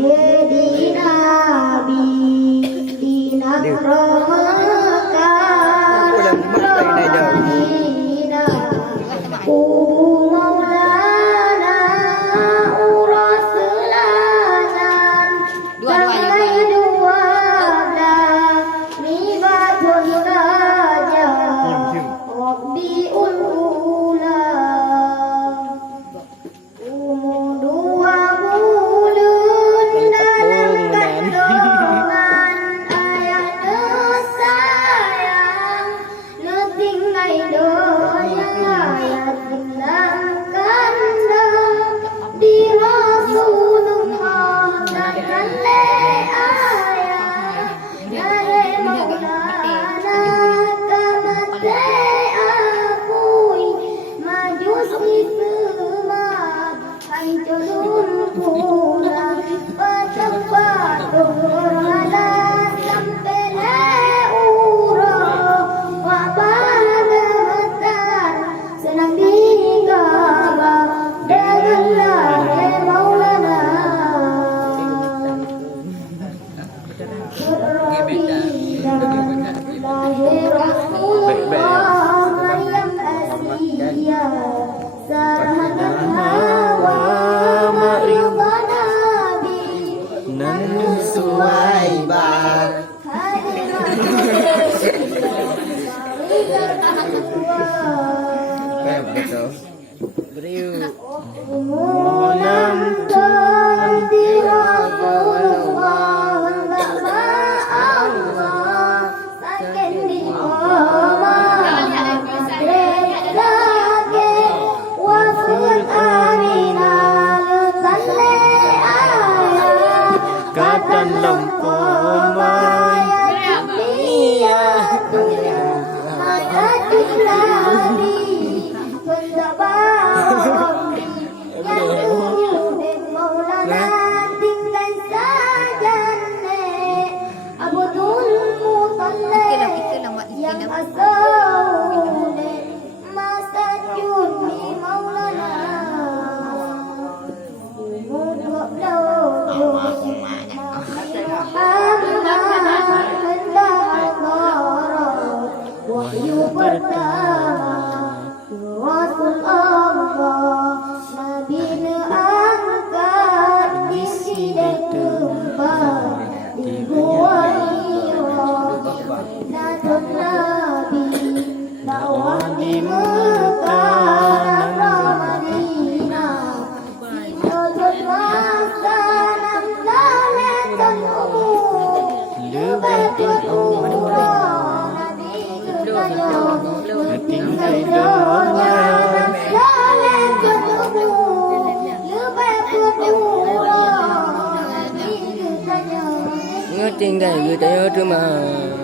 Sayyidina Bidina Ramakan Ramadina Maulana Urasulanan Damai dua Mibatun Raja Rabbi Ula Umudua mulun dalam kandungan ayah sayang letinggai doya ayat dalam kandung di Rasulullah dan le ayah dari Maulana kamate akui majusi semat hai jolun pulang patung-patung alas sampai leuro wabah gemetar senang digaba dengan lahir Maulana lahir Rasulullah Maryam Asia sahabat Hawa Maryam Nabi Nanu Suwaibah. Betul. Beriu. Katan lempomai yang asal masa juni Maulana wahyu pertama Rasul Allah Nabi angkat di sidai tempat di gua Hira Nabi dakwah di Mekah Ramadina Sijodot masa nam daletan lebih berumrah Nabi ketanya tinggal doanya daletan lebih berumrah Nabi ketanya Ngetinggal kita rumah.